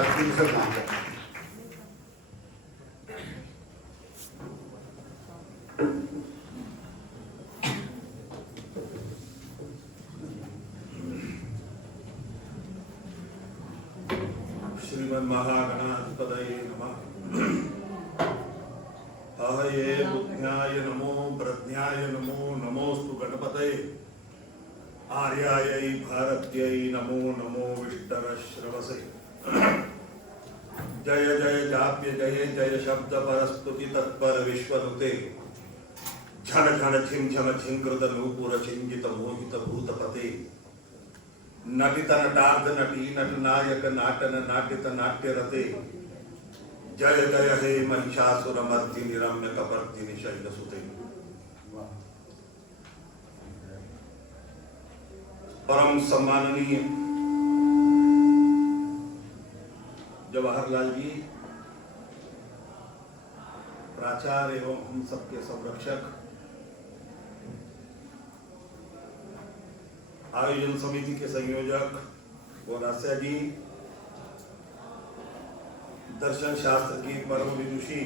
दूसरे काम करते हैं। श्रीमन्महागणाधिपतये नमः। अहये बुद्ध्याय नमो प्रज्ञाय नमो नमोस्तु गणपतये। आर्यायै भारत्यै नमो नमो विष्टरश्रवसे। जय जय जाप्य जय जय शब्द परस्तुति तत्पर विश्वनुते। झण झण झिम झम झिंकृत नूपुर छिंजित मोहित भूतपते। नटित नटार्ध नटी नट नायक नाटन नाटित नाट्य रते। जय जय हे महिषासुर मर्दिनि रम्य कपर्दिनि शैलसुते। परम सम्माननीय जवाहरलाल जी प्राचार्य एवं हम सबके संरक्षक, आयोजन समिति के संयोजक गोरास्या जी, दर्शन शास्त्र की परम विदुषी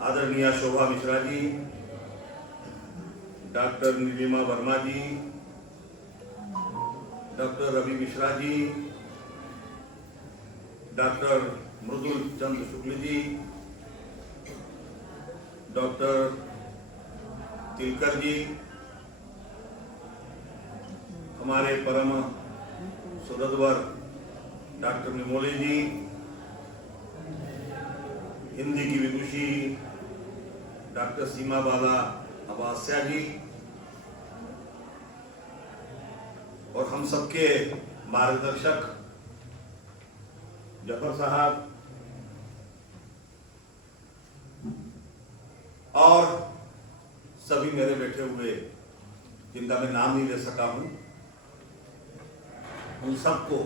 आदरणीय शोभा मिश्रा जी, डॉक्टर नीलिमा वर्मा जी, डॉक्टर रवि मिश्रा जी, डॉक्टर मृदुल चंद्र शुक्ल जी, डॉक्टर तिलकर जी, हमारे परम सुहृदवर डॉक्टर निमोले जी, हिंदी की विदुषी डॉक्टर सीमा बाला अबास्या जी, और हम सबके मार्गदर्शक जफर साहब, और सभी मेरे बैठे हुए जिनका मैं नाम नहीं ले सका हूं, उन सबको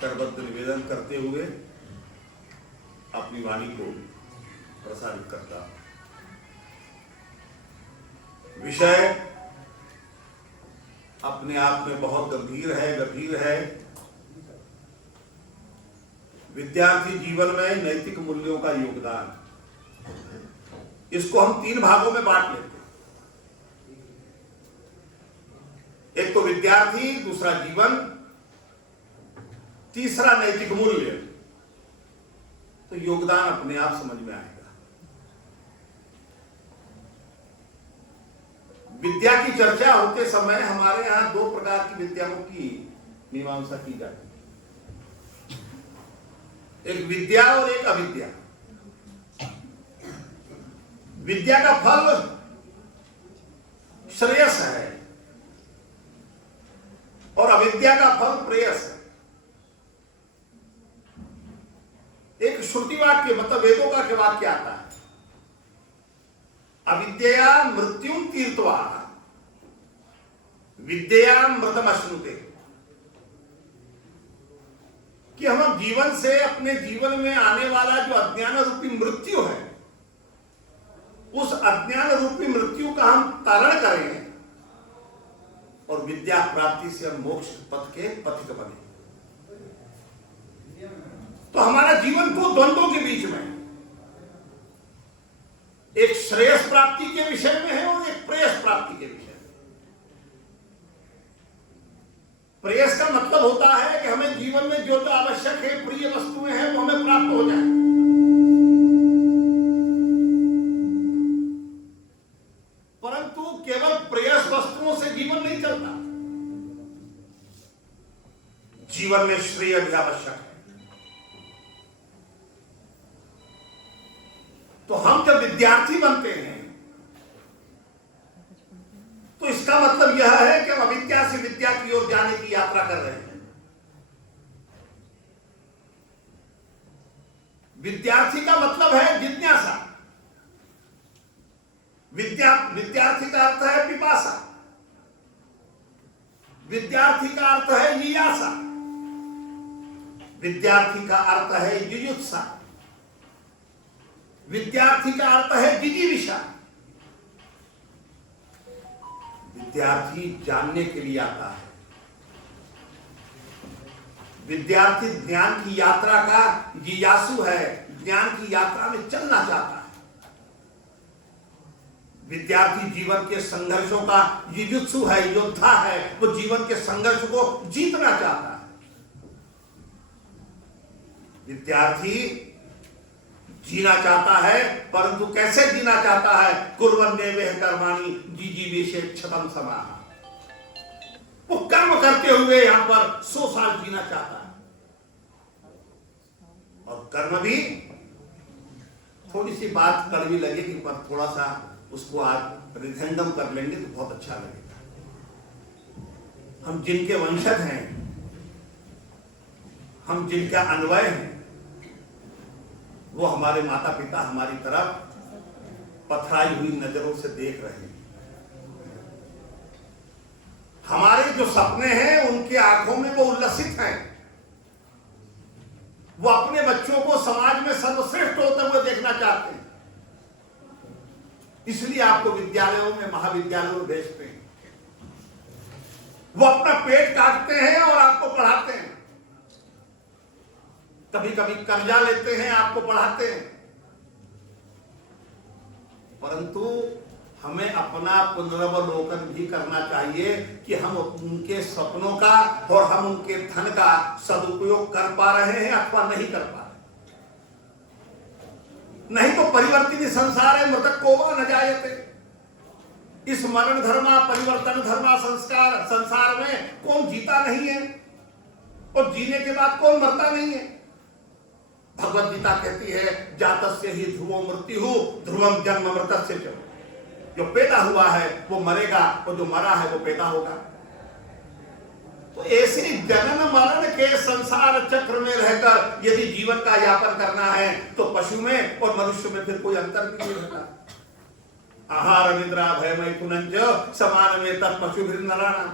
करबद्ध निवेदन करते हुए अपनी वाणी को प्रसारित करता। विषय अपने आप में बहुत गंभीर है। विद्यार्थी जीवन में नैतिक मूल्यों का योगदान। इसको हम 3 भागों में बांट लेते हैं। एक तो विद्यार्थी, दूसरा जीवन, तीसरा नैतिक मूल्य। तो योगदान अपने आप समझ में आएगा। विद्या की चर्चा होते समय हमारे यहां 2 प्रकार की विद्याओं की मीमांसा की जाती है, एक विद्या और एक अविद्या। विद्या का फल श्रेयस है और अविद्या का फल प्रेयस है। एक श्रुति वाक्य, मतलब वेदों का वाक्य आता है, अविद्या मृत्युम तीर्थवा विद्या मृतम अश्नुते। कि हम जीवन से, अपने जीवन में आने वाला जो अज्ञान रूपी मृत्यु है, उस अज्ञान रूपी मृत्यु का हम तरण करें और विद्या प्राप्ति से हम मोक्ष पथ के पथिक बने। तो हमारा जीवन 2 द्वंद्वों के बीच में, एक श्रेयस प्राप्ति के विषय में है और एक प्रेयस प्राप्ति के विषय में। प्रेयस का मतलब होता है कि हमें जीवन में जो जो आवश्यक है, प्रिय वस्तुएं हैं, वो हमें प्राप्त हो जाए। परंतु केवल प्रेयस वस्तुओं से जीवन नहीं चलता। जीवन में श्रेय भी आवश्यक है। तो हम जब विद्यार्थी बनते हैं तो इसका मतलब यह है कि हम अविद्या से विद्या की ओर जाने की यात्रा कर रहे हैं। विद्यार्थी का मतलब है जिज्ञासा। विद्यार्थी का अर्थ है पिपासा। विद्यार्थी का अर्थ है जिज्ञासा। विद्यार्थी का अर्थ है जिजुत्सा। विद्यार्थी का अर्थ है जिजीविषा। विद्यार्थी जानने के लिए आता है। विद्यार्थी ज्ञान की यात्रा का जिज्ञासु है, ज्ञान की यात्रा में चलना चाहता है। विद्यार्थी जीवन के संघर्षों का युजुत्सु है, योद्धा है, वो जीवन के संघर्ष को जीतना चाहता है। विद्यार्थी जीना चाहता है, परंतु कैसे जीना चाहता है? कुर्वन्नेवेह कर्माणि जिजीवेशे क्षतं समाः। वो कर्म करते हुए यहां पर 100 साल जीना चाहता है, और कर्म भी, थोड़ी सी बात कड़वी लगेगी पर थोड़ा सा उसको आप हृदयंगम कर लेंगे तो बहुत अच्छा लगेगा। हम जिनके वंशज हैं, हम जिनका अन्वय हैं, वो हमारे माता पिता हमारी तरफ पथराई हुई नजरों से देख रहे हैं। हमारे जो सपने हैं उनकी आंखों में वो उल्लसित हैं। वो अपने बच्चों को समाज में सर्वश्रेष्ठ होते हुए देखना चाहते हैं, इसलिए आपको विद्यालयों में, महाविद्यालयों में भेजते हैं। वो अपना पेट काटते हैं और आपको पढ़ाते हैं, कभी कभी कर्जा लेते हैं, आपको पढ़ाते हैं। परंतु हमें अपना पुनरावलोकन भी करना चाहिए कि हम उनके सपनों का और हम उनके धन का सदुपयोग कर पा रहे हैं अथवा नहीं कर पा रहे। नहीं तो परिवर्तित संसार है, मृतक को न जायते। इस मरण धर्मा परिवर्तन धर्मा संसार में कौन जीता नहीं है, और जीने के बाद कौन मरता नहीं है। भगवत गीता कहती है, जातस्य ही ध्रुवो मृत्युः ध्रुवम जन्म मृतस्य च। जो पैदा हुआ है वो मरेगा, और जो मरा है वो पैदा होगा। तो ऐसे जनन मरण के संसार चक्र में रहकर यदि जीवन का यापन करना है तो पशु में और मनुष्य में फिर कोई अंतर भी नहीं रहता। आहार निद्रा भय मैथुनञ्च समान में तत् पशु भी नराणाम्।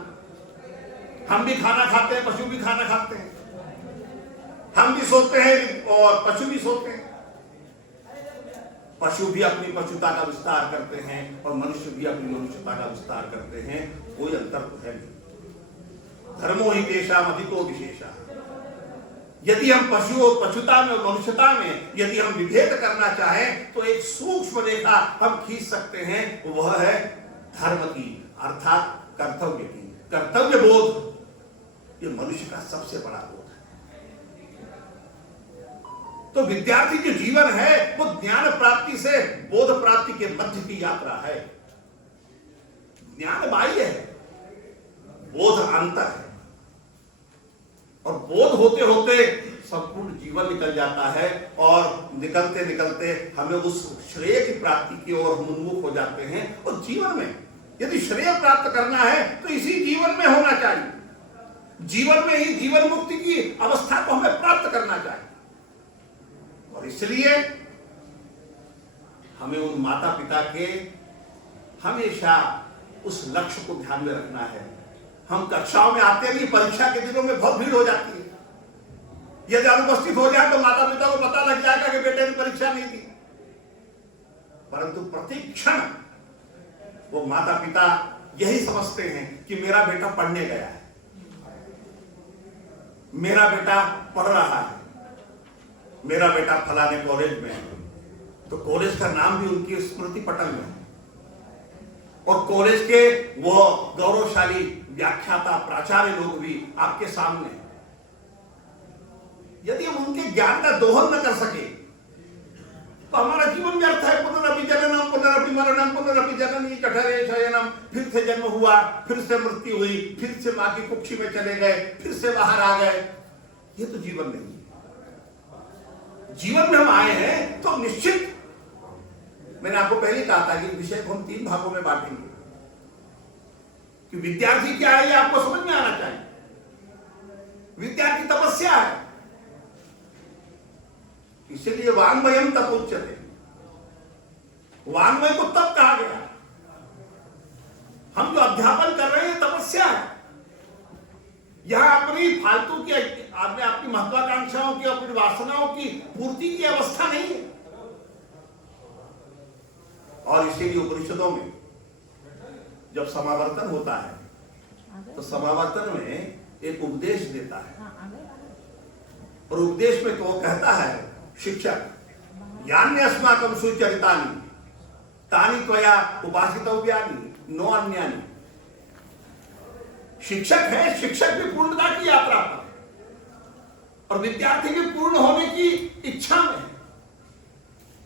हम भी खाना खाते हैं, पशु भी खाना खाते हैं। हम भी सोते हैं और पशु भी सोते हैं। पशु भी अपनी पशुता का विस्तार करते हैं और मनुष्य भी अपनी मनुष्यता का विस्तार करते हैं। कोई अंतर तो है नहीं। धर्मो ही तेषाम् अधिको विशेषः। यदि हम पशु और पशुता में और मनुष्यता में यदि हम विभेद करना चाहें तो एक सूक्ष्म रेखा हम खींच सकते हैं, वह है धर्म की, अर्थात कर्तव्य की। कर्तव्य बोध ये मनुष्य का सबसे बड़ा बोध है। तो विद्यार्थी जो जीवन है वो ज्ञान प्राप्ति से बोध प्राप्ति के मध्य की यात्रा है। ज्ञान बाह्य है, बोध अंतर है, और बोध होते होते संपूर्ण जीवन निकल जाता है, और निकलते निकलते हमें उस श्रेय की प्राप्ति की ओर हम उन्मुख हो जाते हैं। और जीवन में यदि श्रेय प्राप्त करना है तो इसी जीवन में होना चाहिए। जीवन में ही जीवन मुक्ति की अवस्था को हमें प्राप्त करना चाहिए। और इसलिए हमें उन माता पिता के हमेशा उस लक्ष्य को ध्यान में रखना है। हम कक्षाओं में आते भी परीक्षा के दिनों में बहुत भीड़ हो जाती है। यदि अनुपस्थित हो जाए तो माता पिता को पता लग जाएगा कि बेटे ने परीक्षा नहीं दी। परंतु प्रतिक्षण वो माता पिता यही समझते हैं कि मेरा बेटा पढ़ने गया है, मेरा बेटा पढ़ रहा है, मेरा बेटा फलाने कॉलेज में है। तो कॉलेज का नाम भी उनकी स्मृति पटल में है, और कॉलेज के वो गौरवशाली व्याख्याता प्राचार्य लोग भी आपके सामने। यदि हम उनके ज्ञान का दोहन न कर सके तो हमारा जीवन व्यर्थ है। पुनरपि जननम पुनरपि मरणम पुनरपि जननी जठरे शयनम। फिर से जन्म हुआ, फिर से मृत्यु हुई, फिर से मां की कुक्षी में चले गए, फिर से बाहर आ गए। ये तो जीवन नहीं है। जीवन में हम आए हैं तो निश्चित, मैंने आपको पहले कहा था कि विषय को हम 3 भागों में बांटेंगे कि विद्यार्थी क्या है ये आपको समझ में आना चाहिए। विद्यार्थी तपस्या है, इसलिए वाङ्मयम् तपोच्यते। वाङ्मय को तप कहा गया। हम जो अध्यापन कर रहे हैं तपस्या है। यहां अपनी फालतू की, आपने आपकी महत्वाकांक्षाओं की, अपनी वासनाओं की पूर्ति की अवस्था नहीं है। और इसीलिए उपनिषदों में जब समावर्तन होता है तो समावर्तन में एक उपदेश देता है और उपदेश में तो वो कहता है शिक्षक, यान्य अस्माकं सुचरितानि तानि त्वया उपासितव्यानि नो अन्यानि। शिक्षक है, शिक्षक भी पूर्णता की यात्रा पर और विद्यार्थी भी पूर्ण होने की इच्छा में है।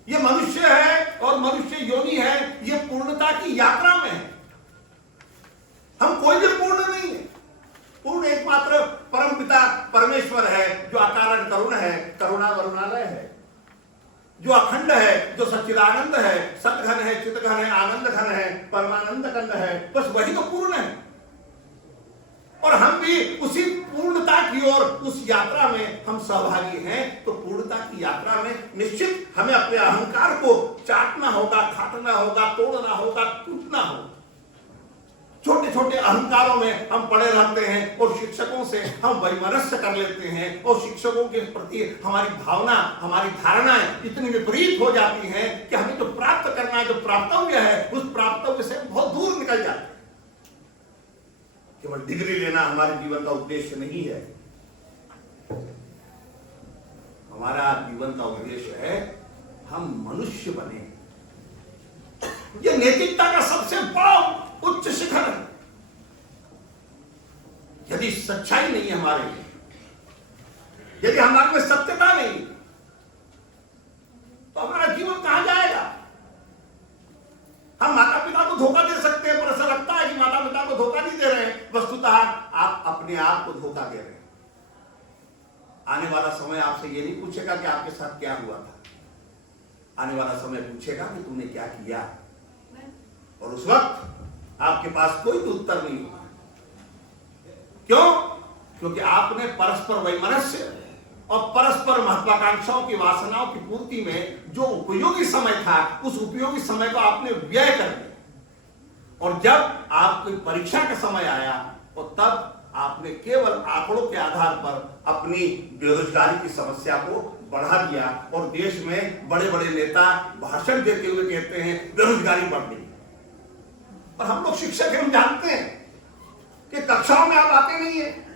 ये मनुष्य है और मनुष्य योनि है, ये पूर्णता की यात्रा में है। हम कोई भी पूर्ण नहीं है। पूर्ण एकमात्र परम पिता परमेश्वर है, जो अकारण करुण है, करुणा वरुणालय है, जो अखंड है, जो सच्चिदानंद है, सतघन है, चितघन है, आनंद घन है, परमानंद कंद है। बस वही तो पूर्ण है और हम भी उसी पूर्णता की ओर, उस यात्रा में हम सहभागी हैं। तो पूर्णता की यात्रा में निश्चित हमें अपने अहंकार को चाटना होगा, काटना होगा, तोड़ना होगा, टूटना होगा। छोटे छोटे अहंकारों में हम पड़े रहते हैं और शिक्षकों से हम वैमनस्य कर लेते हैं और शिक्षकों के प्रति हमारी भावना, हमारी धारणाएं इतनी विपरीत हो जाती हैं कि हमें जो प्राप्त करना है, जो प्राप्तव्य है, उस प्राप्तव्य से बहुत दूर निकल जाते हैं। केवल डिग्री लेना हमारे जीवन का उद्देश्य नहीं है। हमारा जीवन का उद्देश्य है हम मनुष्य बने। यह नैतिकता का सबसे बड़ा उच्च शिखर है। यदि सच्चाई नहीं है हमारे लिए, यदि हमारे में सत्यता नहीं, तो हमारा जीवन कहां जाएगा? हम माता पिता को धोखा दे सकते हैं, पर ऐसा लगता है कि माता पिता को धोखा नहीं दे रहे हैं। वस्तुतः आप अपने आप को धोखा दे रहे हैं। आने वाला समय आपसे ये नहीं पूछेगा कि आपके साथ क्या हुआ था। आने वाला समय पूछेगा कि तुमने क्या किया, और उस वक्त आपके पास कोई भी उत्तर नहीं होगा। क्यों? क्योंकि आपने परस्पर वैमनस्य और परस्पर महत्वाकांक्षाओं की, वासनाओं की पूर्ति में जो उपयोगी समय था, उस उपयोगी समय को आपने व्यय कर दिया। और जब आपकी परीक्षा का समय आया, और तब आपने केवल आंकड़ों के आधार पर अपनी बेरोजगारी की समस्या को बढ़ा दिया। और देश में बड़े बड़े नेता भाषण देते हुए कहते हैं बेरोजगारी बढ़ गई। और हम लोग शिक्षक हैं, हम जानते हैं कि कक्षाओं में आप आते नहीं है।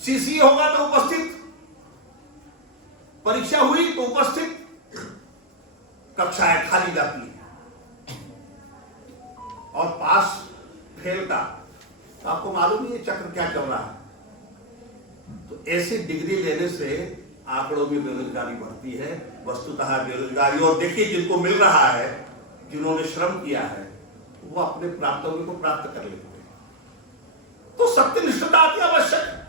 सीसी होगा तो उपस्थित, परीक्षा हुई तो उपस्थित, कक्षाएं खाली जाती हैं। और पास फेल का तो आपको मालूम ही है चक्र क्या चल रहा है। तो ऐसी डिग्री लेने से आंकड़ों में बेरोजगारी बढ़ती है। वस्तुतः बेरोजगारी, और देखिए जिनको मिल रहा है, जिन्होंने श्रम किया है, वो अपने प्राप्तव्य को प्राप्त कर लेते हैं। तो सत्यनिष्ठता अति आवश्यक है।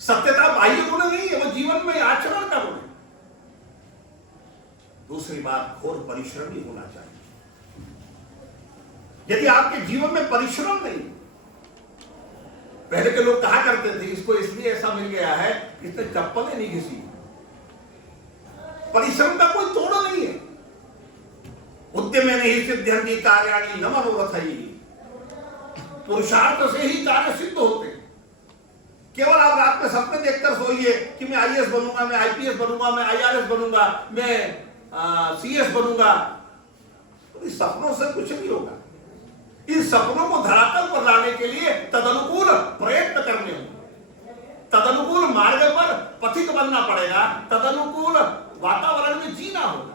सत्यता बाह्य गुण नहीं है, वो जीवन में आचरण का गुण है। दूसरी बात, घोर परिश्रम ही होना चाहिए। यदि आपके जीवन में परिश्रम नहीं, पहले के लोग कहा करते थे इसको इसलिए ऐसा मिल गया है, इसने चप्पलें नहीं घिसी। परिश्रम का कोई तोड़ नहीं है। उद्यमे नहीं सिद्ध्यन्ति कार्याणि न मनोरथैः। पुरुषार्थ से ही कार्य सिद्ध होते हैं। केवल आप रात में सपने देखकर सोइए कि मैं आईएएस बनूंगा, मैं आईपीएस बनूंगा, मैं आईआरएस बनूंगा, मैं सीएस बनूंगा, तो इस सपनों से कुछ नहीं होगा। इन सपनों को धरातल पर लाने के लिए तदनुकूल प्रयत्न करने होंगे, तदनुकूल मार्ग पर पथिक बनना पड़ेगा, तदनुकूल वातावरण में जीना होगा।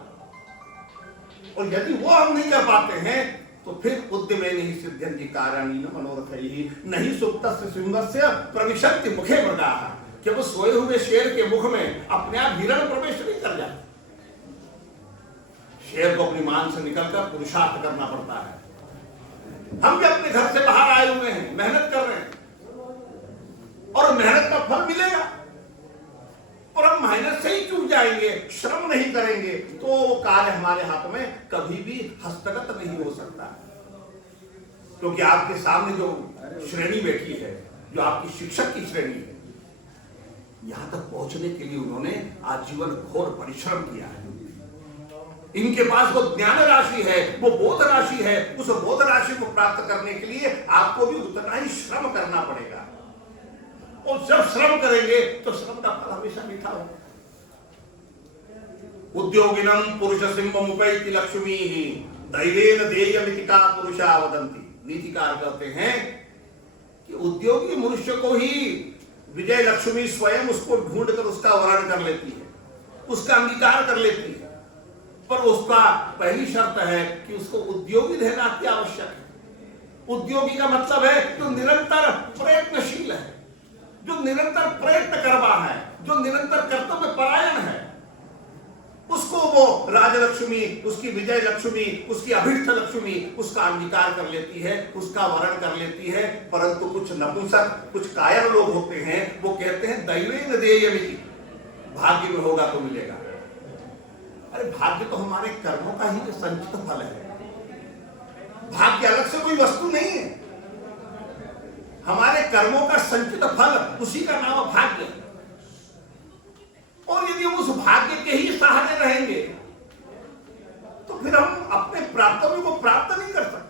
और यदि वो हम नहीं कर पाते हैं तो फिर उद्यमे नहीं सिद्ध्यन्ति कार्याणि न मनोरथैः नहीं सुप्तस्य सिंहस्य प्रविशन्ति मुखे मृगाः। कि वो सोए हुए शेर के मुख में अपने आप हिरण प्रवेश नहीं कर जाते। शेर को अपनी मान से निकलकर पुरुषार्थ करना पड़ता है। हम भी अपने घर से बाहर आए हुए हैं, मेहनत कर रहे हैं और मेहनत का फल मिलेगा। और हम मेहनत से ही चूक जाएंगे, श्रम नहीं करेंगे, तो कार्य हमारे हाथ में कभी भी हस्तगत नहीं हो सकता। क्योंकि आपके सामने जो श्रेणी बैठी है, जो आपकी शिक्षक की श्रेणी है, यहां तक पहुंचने के लिए उन्होंने आजीवन घोर परिश्रम किया है। इनके पास वो ज्ञान राशि है, वो बोध राशि है। उस बोध राशि को प्राप्त करने के लिए आपको भी उतना ही श्रम करना पड़ेगा। और जब श्रम करेंगे तो श्रम का फल हमेशा मीठा होगा। उद्योगिनम पुरुष सिंहमुपैति लक्ष्मी दैवेन देयमितिका पुरुषा वदन्ति। नीतिकार कहते हैं कि उद्योगी मनुष्य को ही विजय लक्ष्मी स्वयं उसको ढूंढकर उसका वर्ण कर लेती है, उसका अंगीकार कर लेती है, पर उसका पहली शर्त है कि उसको उद्योगी रहना अति आवश्यक है। उद्योगी का मतलब है जो निरंतर प्रयत्नशील है, जो निरंतर प्रयत्न कर रहा है, जो निरंतर कर्तव्य परायण है, उसको वो राजलक्ष्मी, उसकी विजय लक्ष्मी, उसकी अभीष्ट लक्ष्मी उसका अंगीकार कर लेती है, उसका वर्ण कर लेती है। परंतु कुछ नपुंसक, कुछ कायर लोग होते हैं, वो कहते हैं दैवेन देयमिति, भाग्य में होगा तो मिलेगा। अरे भाग्य तो हमारे कर्मों का ही संचित फल है, भाग्य अलग से कोई वस्तु नहीं है, हमारे कर्मों का संचित फल, उसी का नाम भाग्य है। और यदि हम उस भाग्य के ही सहारे रहेंगे तो फिर हम अपने प्राप्तव्य को प्राप्त नहीं कर सकते।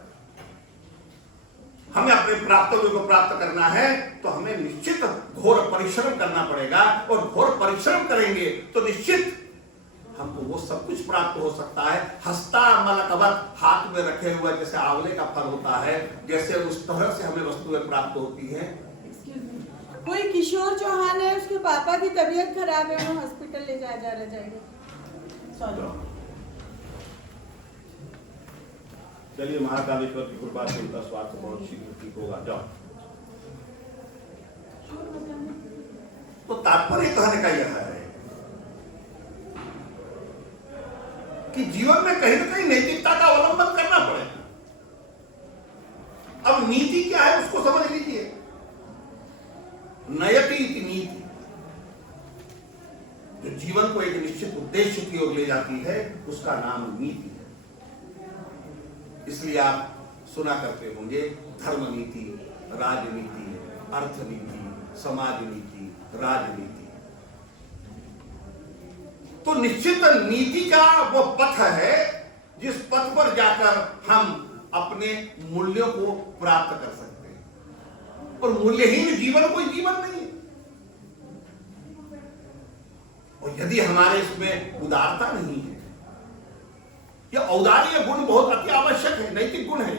हमें अपने प्राप्तव्य को प्राप्त करना है तो हमें निश्चित घोर परिश्रम करना पड़ेगा, और घोर परिश्रम करेंगे तो निश्चित हमको वो सब कुछ प्राप्त हो सकता है। हस्ता मलकवत, हाथ में रखे हुए जैसे आंवले का फल होता है, जैसे उस तरह से हमें वस्तुएं प्राप्त होती हैं। कोई किशोर चौहान है, उसके पापा की तबीयत खराब है, वो हॉस्पिटल ले जाया जा रहा जाएगा। चलिए, महाकालेश्वर की कृपा से उनका स्वास्थ्य बहुत शीघ्र ठीक होगा। जाओ। तो तात्पर्य कहने का यह है कि जीवन में कहीं ना कहीं नैतिकता का अवलंबन करना पड़ेगा। अब नीति क्या है उसको समझ लीजिए। नयति इति नीति, जो जीवन को एक निश्चित उद्देश्य की ओर ले जाती है, उसका नाम नीति है। इसलिए आप सुना करते होंगे धर्म नीति, राजनीति, अर्थनीति, समाज नीति, राजनीति। तो निश्चित नीति का वो पथ है जिस पथ पर जाकर हम अपने मूल्यों को प्राप्त कर सकते हैं। और मूल्यहीन जीवन कोई जीवन नहीं है। और यदि हमारे इसमें उदारता नहीं है, यह औदार्य गुण बहुत अति आवश्यक है, नैतिक गुण है।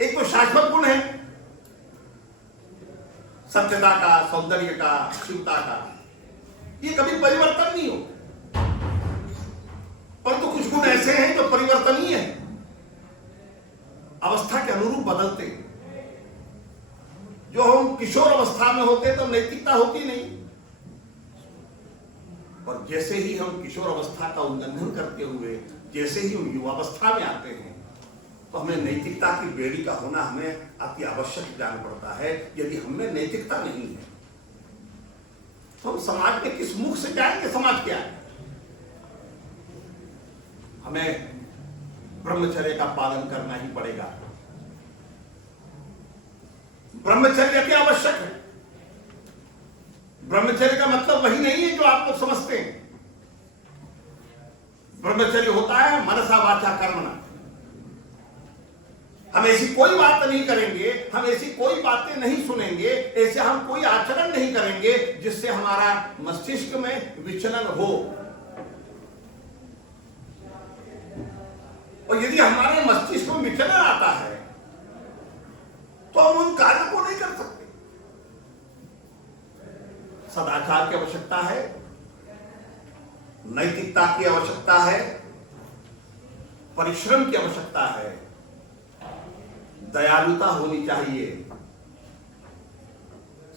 एक तो शाश्वत गुण है सत्यता का, सौंदर्य का, शिवता का, ये कभी परिवर्तन नहीं हो। परंतु कुछ गुण ऐसे हैं जो परिवर्तनीय है, अवस्था के अनुरूप बदलते हैं। जो हम किशोर अवस्था में होते तो नैतिकता होती नहीं, और जैसे ही हम किशोर अवस्था का उल्लंघन करते हुए जैसे ही हम युवावस्था में आते हैं तो हमें नैतिकता की बेड़ी का होना हमें अति आवश्यक जान पड़ता है। यदि हमें नैतिकता नहीं है तो हम समाज के किस मुख से जाएंगे? समाज क्या है? हमें ब्रह्मचर्य का पालन करना ही पड़ेगा। ब्रह्मचर्य अति आवश्यक है। ब्रह्मचर्य का मतलब वही नहीं है जो आप लोग समझते हैं। ब्रह्मचर्य होता है मनसा वाचा कर्मणा। हम ऐसी कोई बात नहीं करेंगे, हम ऐसी कोई बातें नहीं सुनेंगे, ऐसे हम कोई आचरण नहीं करेंगे जिससे हमारा मस्तिष्क में विचलन हो। और यदि हमारे मस्तिष्क में विचलन आता है तो हम उन कार्यों को नहीं कर सकते। सदाचार की आवश्यकता है, नैतिकता की आवश्यकता है, परिश्रम की आवश्यकता है, दयालुता होनी चाहिए।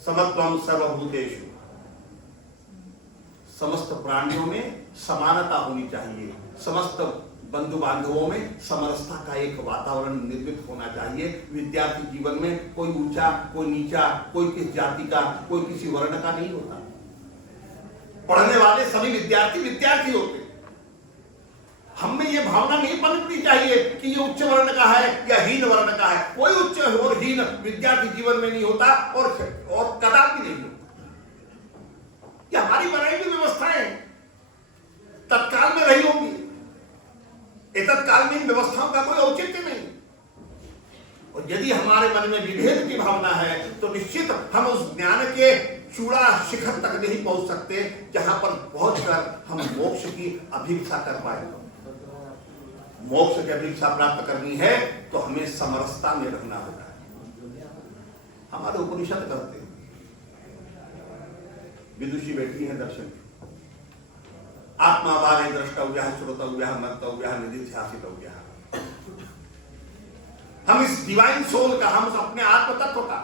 समत्वम सर्वभूतेषु, समस्त प्राणियों में समानता होनी चाहिए। समस्त बंधु बांधवों में समरसता का एक वातावरण निर्मित होना चाहिए। विद्यार्थी जीवन में कोई ऊंचा, कोई नीचा, कोई किस जाति का, कोई किसी वर्ण का नहीं होता। पढ़ने वाले सभी विद्यार्थी विद्यार्थी होते। हम में यह भावना नहीं पनपनी चाहिए कि ये उच्च वर्ण का है या हीन वर्ण का है। कोई उच्च और हीन विद्यार्थी जीवन में नहीं होता और कदापि नहीं होता। ये हमारी बनाई हुई व्यवस्थाएं तत्काल में रही होंगी। तत्कालीन व्यवस्थाओं का कोई औचित्य नहीं। और यदि हमारे मन में विभेद की भावना है तो निश्चित हम उस ज्ञान के चूड़ा शिखर तक नहीं पहुंच सकते जहां पर पहुंचकर हम मोक्ष की अभिक्षा कर पाएंगे। मोक्ष की अभिक्षा प्राप्त करनी है तो हमें समरसता में रहना होगा। हमारे उपनिषद कहते हैं विदुषी बैठी हैं दर्शन की। आत्मा बारे द्रष्टव्यः श्रोतव्यः मंतव्यः निधिध्यासितव्यः। हम इस डिवाइन सोल का, हम अपने आत्म तत्व का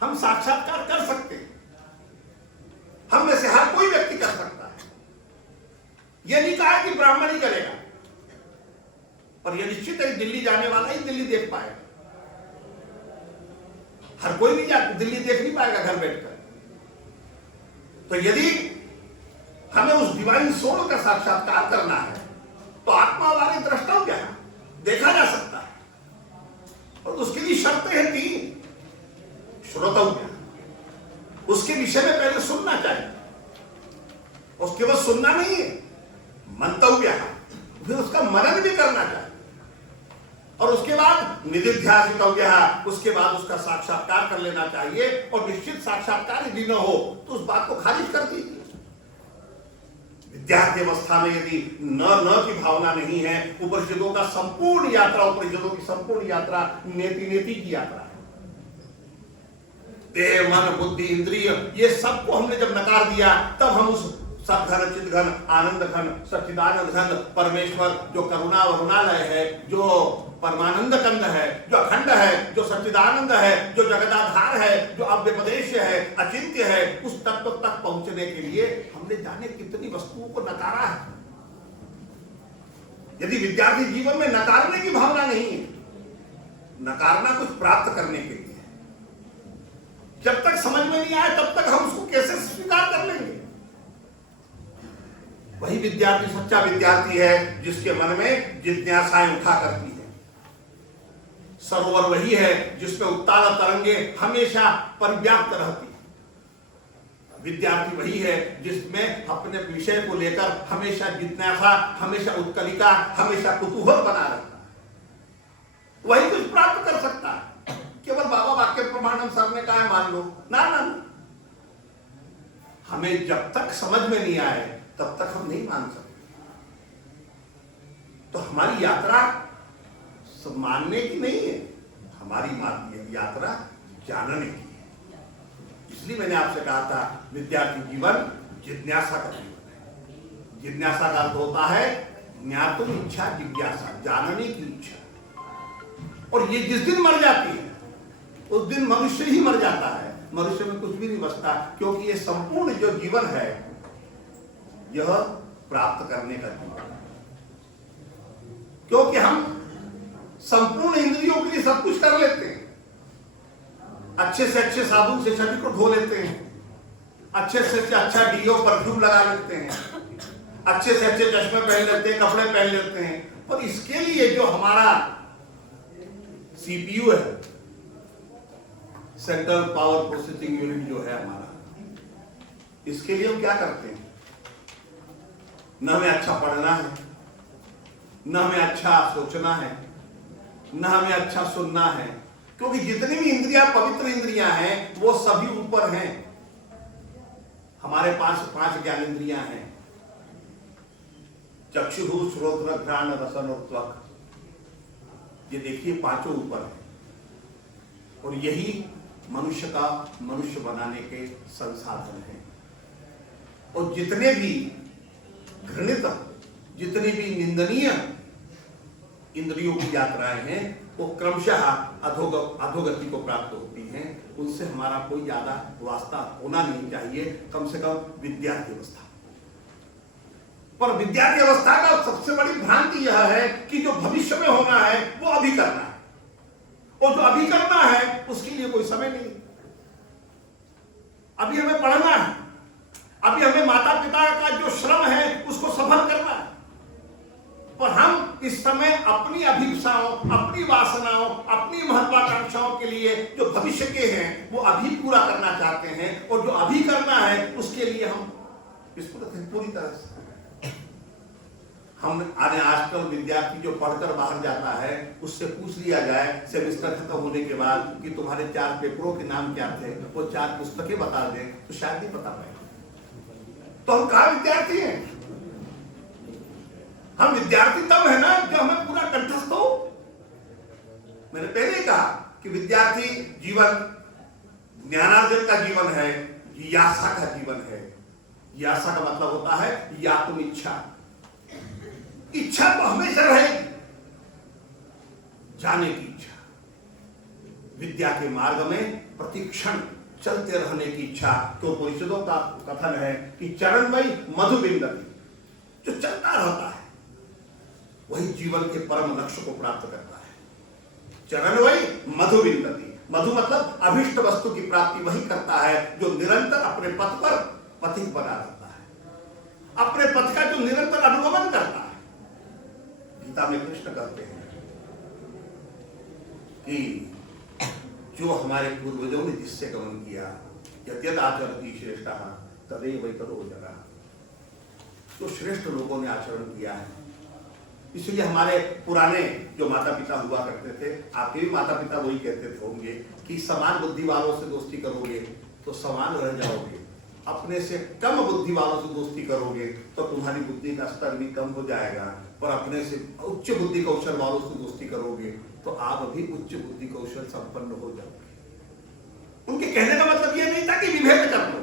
हम साक्षात्कार कर सकते हैं। हम में से हर कोई व्यक्ति कर सकता है। यह नहीं कहा कि ब्राह्मण ही करेगा, पर यह निश्चित है दिल्ली जाने वाला ही दिल्ली देख पाएगा। हर कोई नहीं जाता, दिल्ली देख नहीं पाएगा घर बैठकर। तो यदि हमें उस डिवाइन सोल का साक्षात्कार करना है तो आत्मा वाले द्रष्टव्य है, देखा जा सकता है। और उसके लिए शर्तें हैं 3। श्रोतव्य, उसके विषय में पहले सुनना चाहिए। उसके बाद सुनना नहीं है, मंतव्य है, फिर उसका मनन भी करना चाहिए। और उसके बाद निधिध्यासितव्य है, उसके बाद उसका साक्षात्कार कर लेना चाहिए। और निश्चित साक्षात्कार यदि न हो तो उस बात को खारिज कर दीजिए। विद्यार्थी अवस्था में यदि न की भावना नहीं है, उपनिषदों का संपूर्ण यात्रा, उपनिषदों की संपूर्ण यात्रा नेति की यात्रा है। देह, मन, बुद्धि, इंद्रिय, ये सबको हमने जब नकार दिया, तब हम उस सद्घन, चिद्घन, आनंद घन, सच्चिदानंद घन परमेश्वर जो करुणा वरुणालय है, जो परमानंद कंद है, जो अखंड है, जो सच्चिदानंद है, जो जगदाधार है, जो अव्यपदेश है, अचिंत्य है, उस तत्व तक पहुंचने के लिए हमने जाने कितनी वस्तुओं को नकारा है। यदि विद्यार्थी जीवन में नकारने की भावना नहीं है, नकारना कुछ प्राप्त करने के लिए, जब तक समझ में नहीं आए तब तक हम उसको कैसे स्वीकार कर लेंगे। वही विद्यार्थी सच्चा विद्यार्थी है जिसके मन में जिज्ञासाएं उठा करती है। सरोवर वही है जिसमें उत्ताल तरंगे हमेशा परिव्याप्त रहती है। विद्यार्थी वही है जिसमें अपने विषय को लेकर हमेशा जिज्ञासा, हमेशा उत्कलिका, हमेशा कुतूहल बना रहता है। वही कुछ प्राप्त कर सकता है। केवल बाबा वाक्य प्रमाणम सर ने कहा है मान लो, ना। हमें जब तक समझ में नहीं आए तब तक हम नहीं मान सकते। तो हमारी यात्रा मानने की नहीं है, हमारी यात्रा जानने की है। इसलिए मैंने आपसे कहा था विद्यार्थी जीवन जिज्ञासा का जीवन है। जिज्ञासा का अर्थ होता है ज्ञातुम इच्छा, जिज्ञासा, जानने की इच्छा। और ये जिस दिन मर जाती है उस दिन मनुष्य ही मर जाता है, मनुष्य में कुछ भी नहीं बचता। क्योंकि ये संपूर्ण जो जीवन है यह प्राप्त करने का जीवन है। क्योंकि हम संपूर्ण इंद्रियों के लिए सब कुछ कर लेते हैं। अच्छे से अच्छे साबुन से शरीर को धो लेते हैं, अच्छे से अच्छा डीओ परफ्यूम लगा लेते हैं, अच्छे से अच्छे चश्मे पहन लेते हैं, कपड़े पहन लेते हैं। पर इसके लिए जो हमारा सीपीयू है, सेंट्रल पावर प्रोसेसिंग यूनिट जो है हमारा, इसके लिए हम क्या करते हैं? न हमें अच्छा पढ़ना है, न हमें अच्छा सोचना है, न हमें अच्छा सुनना है। क्योंकि जितनी भी इंद्रियां पवित्र इंद्रियां हैं वो सभी ऊपर हैं। हमारे पास 5 ज्ञानेंद्रियां हैं, चक्षु, श्रोत्र, घ्राण, रसन और त्वक। ये देखिए पांचों ऊपर है। और यही मनुष्य का मनुष्य बनाने के संसाधन हैं। और जितने भी घृणित, जितनी भी निंदनीय इंद्रियों की यात्राएं हैं वो क्रमशः अधोगति को प्राप्त होती हैं। उनसे हमारा कोई ज्यादा वास्ता होना नहीं चाहिए, कम से कम विद्यार्थी अवस्था। पर विद्यार्थी अवस्था का सबसे बड़ी भ्रांति यह है कि जो भविष्य में होना है वो अभी करना है, और जो अभी करना है उसके लिए कोई समय नहीं। अभी हमें पढ़ना है, अभी हमें माता पिता का जो श्रम है उसको सफल करना है। पर हम इस समय अपनी अभिप्साओं, अपनी वासनाओं, अपनी महत्वाकांक्षाओं के लिए जो भविष्य के हैं वो अभी पूरा करना चाहते हैं। और जो अभी करना है उसके लिए हम विस्फुट हैं पूरी तरह से। हम आजकल विद्यार्थी जो पढ़कर बाहर जाता है उससे पूछ लिया जाए सेमेस्टर खत्म होने के बाद कि तुम्हारे 4 पेपरों के नाम क्या थे, वो 4 पुस्तकें बता दें तो शायद नहीं बता पाए। तो हम कहाँ विद्यार्थी हैं? हम विद्यार्थी तब है ना जो हमें पूरा कंठस्थ हो। मैंने पहले कहा कि विद्यार्थी जीवन ज्ञानार्जन का जीवन है, यासा का जीवन है। यासा का मतलब होता है या तुम इच्छा। इच्छा तो हमेशा रहेगी, जाने की इच्छा, विद्या के मार्ग में प्रतिक्षण चलते रहने की इच्छा। तो परिषदों का कथन है कि चरणमयी मधु बिंदती, जो चलता रहता है वही जीवन के परम लक्ष्य को प्राप्त करता है। चरणमयी मधु बिंदती, मधु मतलब अभिष्ट वस्तु की प्राप्ति वही करता है जो निरंतर अपने पथ पर पथिक बना रहता है, अपने पथ का जो निरंतर अनुगमन करता है। गीता में कृष्ण कहते हैं कि जो हमारे पूर्वजों ने जिससे गमन किया, यद्यत आचरति श्रेष्ठः तदेव वैतरो जगः, जो श्रेष्ठ लोगों ने आचरण किया है। इसलिए हमारे पुराने जो माता पिता हुआ करते थे, आपके भी माता पिता वही कहते थे होंगे कि समान बुद्धि वालों से दोस्ती करोगे तो समान रह जाओगे, अपने से कम बुद्धि वालों से दोस्ती करोगे तो तुम्हारी बुद्धि का स्तर भी कम हो जाएगा, और अपने से उच्च बुद्धि कौशल वालों से दोस्ती करोगे तो आप भी उच्च बुद्धि कौशल संपन्न हो जाओगे। उनके कहने का मतलब यह नहीं था कि विभेद कर लो,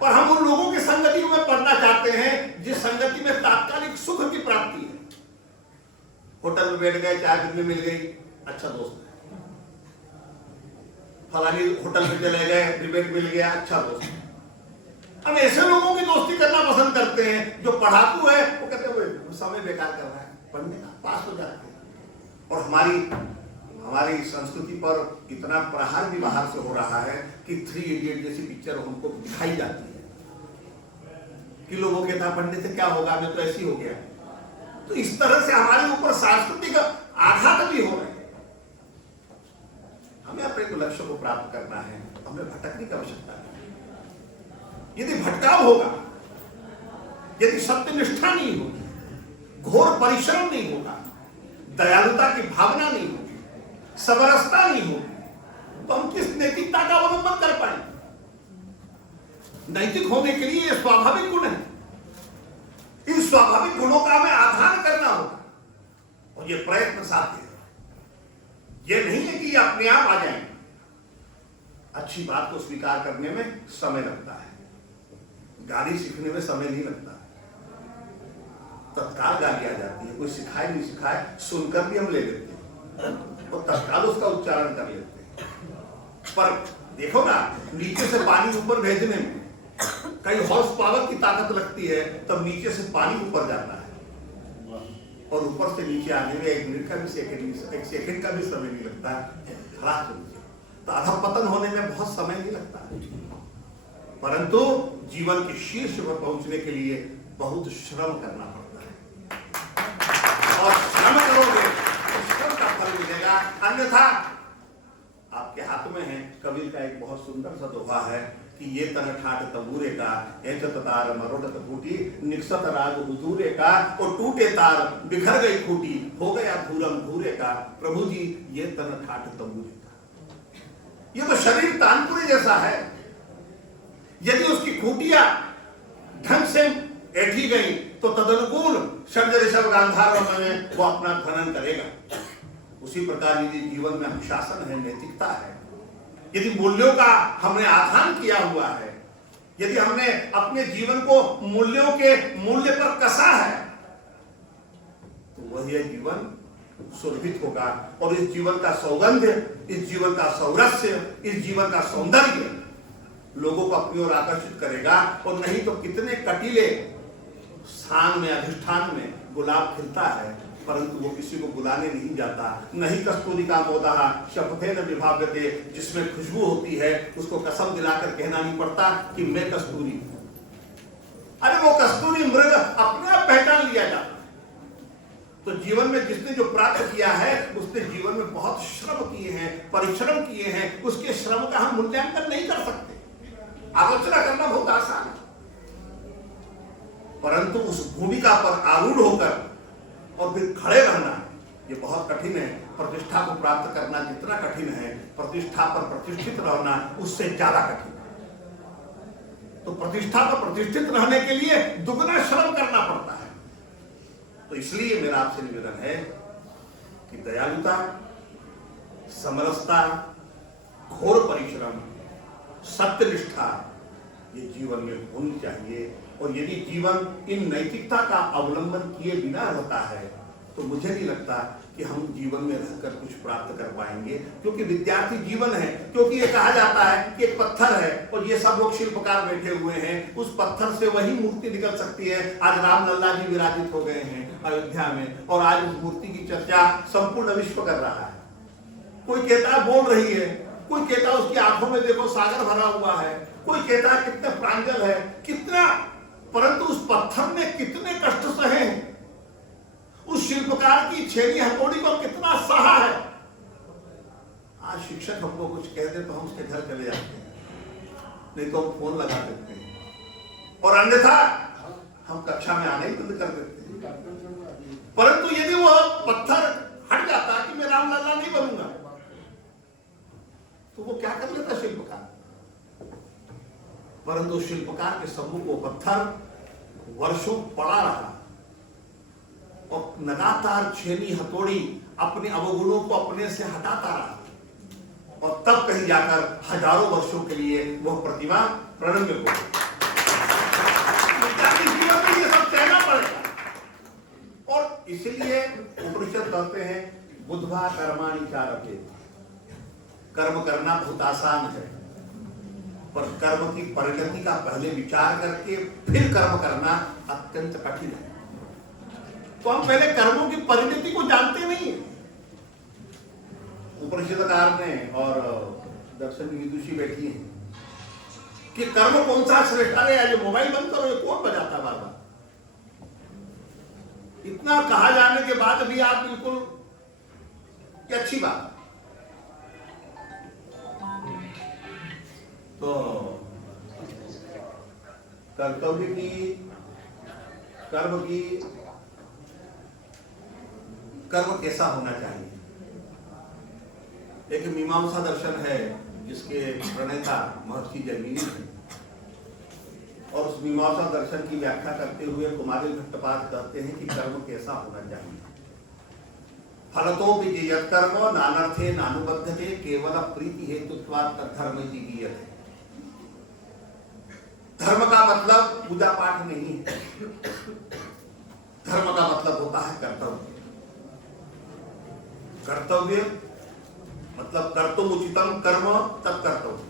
पर हम उन लोगों की संगति में पढ़ना चाहते हैं जिस संगति में तात्कालिक सुख की प्राप्ति है। होटल में बैठ गए, चाय पीने मिल गई, अच्छा दोस्त है। फलानी होटल में चले गए, डिबेट मिल गया, अच्छा दोस्त है। हम ऐसे लोगों की दोस्ती करना पसंद करते हैं जो पढ़ाकू है, वो कहते हैं समय बेकार कर रहा है, पढ़ने का पास हो जाते हैं। और हमारी संस्कृति पर इतना प्रहार भी बाहर से हो रहा है कि 3 इडियट जैसी पिक्चर हमको दिखाई जाती है कि लोगों के था पढ़ने से क्या होगा, मैं तो ऐसी हो गया। तो इस तरह से हमारे ऊपर सांस्कृतिक आघात भी हो रहे हैं। हमें अपने लक्ष्य को प्राप्त करना है, हमें भटकने की आवश्यकता है। यदि भटकाव होगा, यदि सत्यनिष्ठा नहीं होगी, घोर परिश्रम नहीं होगा, दयालुता की भावना नहीं होगी, समरसता नहीं होगी, तो हम किस नैतिकता का अवलंबन कर पाएंगे? नैतिक होने के लिए ये स्वाभाविक गुण है। इन स्वाभाविक गुणों का हमें आधार करना होगा, और ये प्रयत्न साध्य है। ये नहीं है कि ये अपने आप आ जाएंगे। अच्छी बात को स्वीकार करने में समय लगता है, गाड़ी सीखने में समय नहीं लगता। तत्काल गाली आ जाती है, कोई सिखाए नहीं सिखाए सुनकर भी हम ले लेते हैं और तत्काल उसका उच्चारण कर लेते हैं। पर देखो ना, नीचे से पानी ऊपर भेजने में कई हॉर्स पावर की ताकत लगती है, तब नीचे से पानी ऊपर जाता है, और ऊपर से नीचे आने में 1 मिनट का भी एक सेकंड का भी समय नहीं लगता है। तो अधःपतन होने में बहुत समय नहीं लगता है, परंतु जीवन के शीर्ष पर पहुंचने के लिए बहुत श्रम करना पड़ता है, और श्रम करोगे तो श्रम का फल मिलेगा, अन्यथा आपके हाथ में है। कबीर का एक बहुत सुंदर सा दोहा है कि ये तन ठाट तबूरे का, ऐच तार मरोड़त फूटी, निकसत राग हुजूरे का, और टूटे तार बिखर गई खूटी, हो गया धूरम धूरे का। प्रभु जी ये तन ठाट तबूरे का, ये तो शरीर तानपुरे जैसा है। यदि उसकी खूटियां ढंग से ऐठी गई तो तदनुकूल शब्द ऋषभ गांधार में वो अपना खनन करेगा। उसी प्रकार यदि जीवन में अनुशासन है, नैतिकता है, यदि मूल्यों का हमने आधान किया हुआ है, यदि हमने अपने जीवन को मूल्यों के मूल्य पर कसा है, तो वह यह जीवन सुरभित होगा। और इस जीवन का सौगंध, इस जीवन का सौरस्य, इस जीवन का सौंदर्य लोगों को अपनी ओर आकर्षित करेगा। और नहीं तो कितने कटीले स्थान में, अधिष्ठान में गुलाब खिलता है, परंतु वो किसी को बुलाने नहीं जाता। नहीं कस्तूरी का मोदहा शपथे न विभाव्यते, जिसमें खुशबू होती है उसको कसम दिलाकर कहना नहीं पड़ता कि मैं कस्तूरी हूं। अरे वो कस्तूरी मृग अपने आप पहचान लिया जाता। तो जीवन में जिसने जो प्राप्त किया है, उसने जीवन में बहुत श्रम किए हैं, परिश्रम किए हैं, उसके श्रम का हम मूल्यांकन नहीं कर सकते। आलोचना करना बहुत आसान है, परंतु उस भूमिका पर आरूढ़ होकर और फिर खड़े रहना ये बहुत कठिन है। प्रतिष्ठा को प्राप्त करना जितना कठिन है, प्रतिष्ठा पर प्रतिष्ठित रहना उससे ज्यादा कठिन है। तो प्रतिष्ठा पर प्रतिष्ठित रहने के लिए दुगना श्रम करना पड़ता है। तो इसलिए मेरा आपसे निवेदन है कि दयालुता, समरसता, घोर परिश्रम सत्यनिष्ठा ये जीवन में होनी चाहिए। और यदि जीवन इन नैतिकता का अवलंबन किए बिना रहता है तो मुझे नहीं लगता कि हम जीवन में रहकर कुछ प्राप्त कर पाएंगे, क्योंकि विद्यार्थी जीवन है। क्योंकि ये कहा जाता है कि एक पत्थर है और ये सब लोग शिल्पकार बैठे हुए हैं, उस पत्थर से वही मूर्ति निकल सकती है। आज राम लल्ला जी विराजित हो गए हैं अयोध्या में और आज उस मूर्ति की चर्चा संपूर्ण विश्व कर रहा है। कोई कहता है बोल रही है, कोई कहता है उसकी आंखों में देखो सागर भरा हुआ है, कोई कहता है कितने प्रांजल है, कितना, परंतु उस पत्थर ने कितने कष्ट सहे हैं, उस शिल्पकार की छेनी हथौड़ी को कितना सहा है। आज शिक्षक हमको कुछ कह दे तो हम उसके घर चले जाते हैं, नहीं तो हम फोन लगा देते हैं और अन्यथा हम कक्षा में आने ही बंद कर देते हैं। परंतु यदि वो पत्थर हट जाता कि मैं रामलला नहीं बनूंगा, तो वो क्या कर लेता शिल्पकार। परंतु शिल्पकार के सम्मुख वो पत्थर वर्षों पड़ा रहा और लगातार छेनी हथौड़ी अपने अवगुणों को अपने से हटाता रहा और तब कहीं जाकर हजारों वर्षों के लिए वह प्रतिमा प्रणम्य हो गई। जीवन में ये सब कहना पड़ेगा। और इसलिए उपनिषद कहते हैं बुद्ध्वा कर्माणि चारते, कर्म करना बहुत आसान है, पर कर्म की परिणति का पहले विचार करके फिर कर्म करना अत्यंत कठिन है। तो हम पहले कर्मों की परिणति को जानते नहीं है। उपनिषदकार ने और दर्शन विदुषी बैठी हैं कि कर्म कौन सा श्रेष्ठ है। आज मोबाइल बंद करो, ये कौन बजाता बार बार। इतना कहा जाने के बाद भी आप बिल्कुल कि अच्छी बात। तो कर्तव्य की, कर्म की, कर्म कैसा होना चाहिए। एक मीमांसा दर्शन है जिसके प्रणेता महर्षि जैमिनी हैं और उस मीमांसा दर्शन की व्याख्या करते हुए कुमारी भट्टपाद कहते हैं कि कर्म कैसा होना चाहिए। फलतो भी कर्म नानर्थे नानुबद्धते केवल प्रीति हेतुत्वात् धर्म जीवियते। धर्म का मतलब पूजा पाठ नहीं है, धर्म का मतलब होता है कर्तव्य। कर्तव्य मतलब कर्तुम उचितम कर्म तत् कर्तव्य,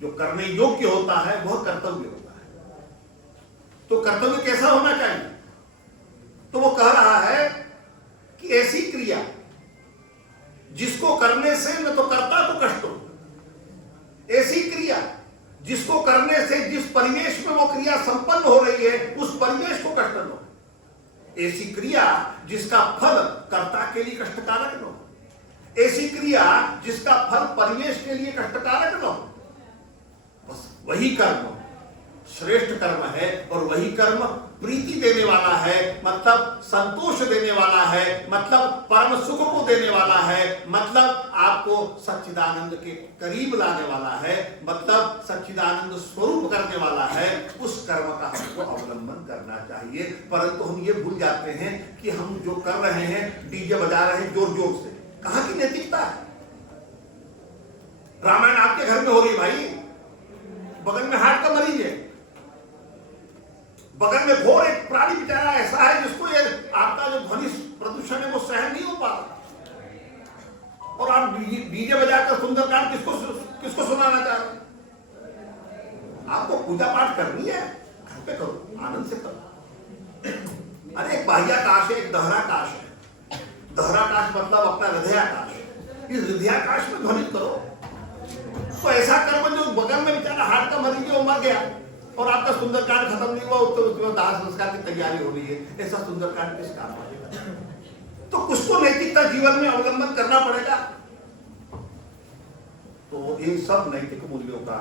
जो करने योग्य होता है वह कर्तव्य होता है। तो कर्तव्य कैसा होना चाहिए, तो वो कह रहा है कि ऐसी क्रिया जिसको करने से न तो कर्ता तो कष्ट हो, ऐसी क्रिया जिसको करने से जिस परिवेश में वो क्रिया संपन्न हो रही है उस परिवेश को कष्ट न हो, ऐसी क्रिया जिसका फल कर्ता के लिए कष्टकारक न हो, ऐसी क्रिया जिसका फल परिवेश के लिए कष्टकारक न हो, बस वही कर्म श्रेष्ठ कर्म है। और वही कर्म प्रीति देने वाला है, मतलब संतोष देने वाला है, मतलब परम सुख को देने वाला है, मतलब आपको सच्चिदानंद के करीब लाने वाला है, मतलब सच्चिदानंद स्वरूप करने वाला है। उस कर्म का हमको अवलंबन करना चाहिए। परंतु हम ये भूल जाते हैं कि हम जो कर रहे हैं, डीजे बजा रहे हैं जोर जोर से, कहां की नैतिकता है। रामायण आपके घर में हो रही भाई, बगल में हार्ट का मरीज है, बगल में घोर एक प्राणी बेचारा ऐसा है जिसको ये आपका जो ध्वनि प्रदूषण है वो सहन नहीं हो पाता, और आप डीजे बजाकर सुंदरकांड किसको सुनाना चाह रहे हैं। आपको पूजा पाठ करनी है, घर पे करो, आनंद से करो। अरे एक बाह्याकाश है, एक दहराकाश है। दहराकाश मतलब अपना हृदयाकाश, इस हृदयाकाश में ध्वनित करो। तो ऐसा कर्म जो बगल में बेचारा हार्ट का मरीज है वो मर गया और आपका सुंदरकांड खत्म नहीं हुआ, उसमें दाह संस्कार की तैयारी हो रही है, ऐसा सुंदरकांड किस काम आएगा। तो कुछ तो नैतिकता जीवन में अवलंबन करना पड़ेगा। तो इन सब नैतिक मूल्यों का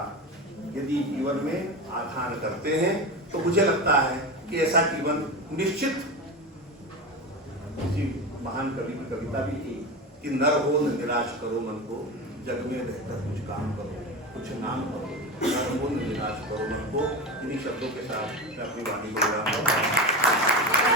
यदि जीवन में आधार करते हैं तो मुझे लगता है कि ऐसा जीवन निश्चित। किसी महान कवि की कविता भी थी कि नर हो न निराश करो मन को, जग में रहकर कुछ काम करो, कुछ नाम करो, नर हो न निराश करो मन को। इन्हीं शब्दों के साथ मैं अपनी वाणी को विराम देता हूं।